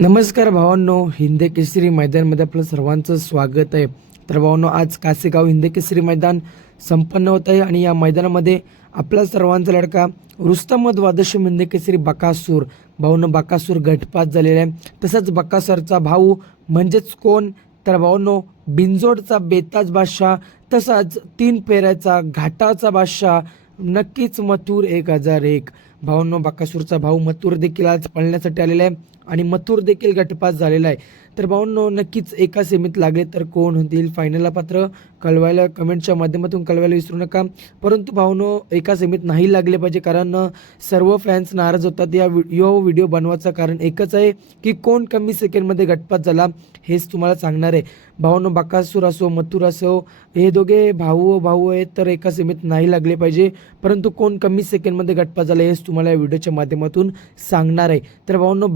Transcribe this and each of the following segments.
नमस्कार भावांनो, हिंद केसरी मैदानमध्ये आपलं सर्वांचं स्वागत आहे. तर भावांनो, आज कासेगाव हिंद केसरी मैदान संपन्न होत आहे आणि या मैदानामध्ये आपला सर्वांचा लडका रुस्तम द्वादशी हिंद केसरी बकासूर भावांनो, बकासूर गटपात झालेला आहे. तसंच बकासूरचा भाऊ म्हणजेच कोण, तर भावांनो बिंजोडचा बेताज बादशाह, तसाच 3 पेऱ्याचा घाटाचा बादशाह नक्कीच मथुर 1001. भावांनो, बकासूरचा भाऊ मथुर देखील आज पळण्यासाठी आलेला आहे आणि मथुर देखील गटपास झालेला आहे. तर भावांनो, नक्कीच एका सेमीत लागले तर कोण होतील फायनलला पात्र कळवायला कमेंटच्या माध्यमातून कळवायला विसरू नका. परंतु भावांनो, एका सेमीत नाही लागले पाहिजे, कारण सर्व फॅन्स नाराज होतात. या व्हिडिओ बनवायचं कारण एकच आहे की कोण कमी सेकंडमध्ये गटपास झाला हेच तुम्हाला सांगणार आहे. भावांनो, बकासूर असो मथुर असो, हे दोघे भाऊ आहेत, तर एका सेमीत नाही लागले पाहिजे. परंतु कोण कमी सेकंडमध्ये गटपास झाला हेच तुम्हाला या व्हिडिओच्या माध्यमातून सांगणार आहे. तर भावांनो,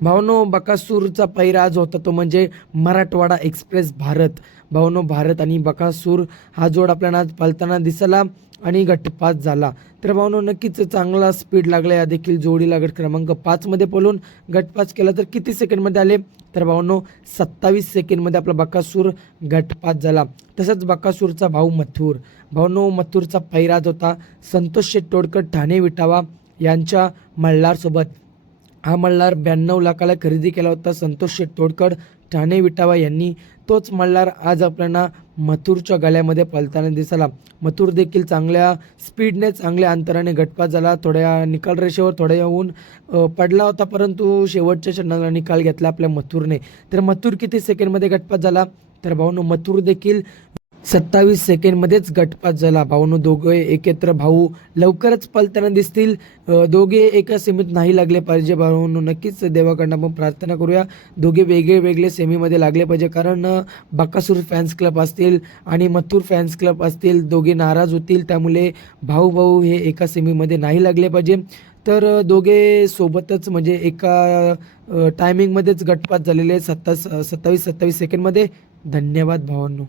भावांनो बकासूरचा पहिरा आज होता तो म्हणजे मराठवाडा एक्सप्रेस भारत. भावांनो, भारत आणि बकासूर हा जोड आपल्याला आज पळताना दिसला आणि गटपास झाला. तर भावांनो, नक्कीच चांगला स्पीड लागला. या देखील जोडीला गट क्रमांक 5 मध्ये पळून गटपास केला. तर किती सेकंडमध्ये आले, तर भावांनो 27 सेकंडमध्ये आपला बकासूर गटपास झाला. तसंच बकासूरचा भाऊ मथुर, भावांनो मथुरचा पहिरा आज होता संतोष शेट्टोडकर ठाणे विटावा यांच्या मल्हारसोबत. हा मल्हार 92 लाखाला खरेदी केला होता संतोष शेट्टोडकर ठाणे विटावा यांनी. तोच मल्हार आज आपल्याला मथुरच्या गळ्यामध्ये पळताना दिसला. मथुर देखील चांगल्या स्पीडने चांगल्या अंतराने गटपास झाला. थोड्या निकाल रेषेवर थोड्या येऊन पडला होता, परंतु शेवटच्या क्षणाला निकाल घेतला आपल्या मथुरने. तर मथुर किती सेकंडमध्ये गटपास झाला, तर भावांनो मथुर देखील 27 सेकंडमध्येच गटपास झाला. भावांनो, दोघे एकत्र भाऊ लवकरच पळताना दिसतील. दोघे एका सेमीत नाही लागले पाहिजे. भावांनो, नक्कीच देवाकडनं आपण प्रार्थना करूया दोघे वेगळे सेमीमध्ये लागले पाहिजे, कारण बकासूर फॅन्स क्लब असतील आणि मथुर फॅन्स क्लब असतील, दोघे नाराज होतील. त्यामुळे भाऊ हे एका सेमीमध्ये नाही लागले पाहिजे. तर दोघे सोबतच म्हणजे एका टायमिंगमध्येच गटपास झालेले 27 सेकंडमध्ये. धन्यवाद भावांनो.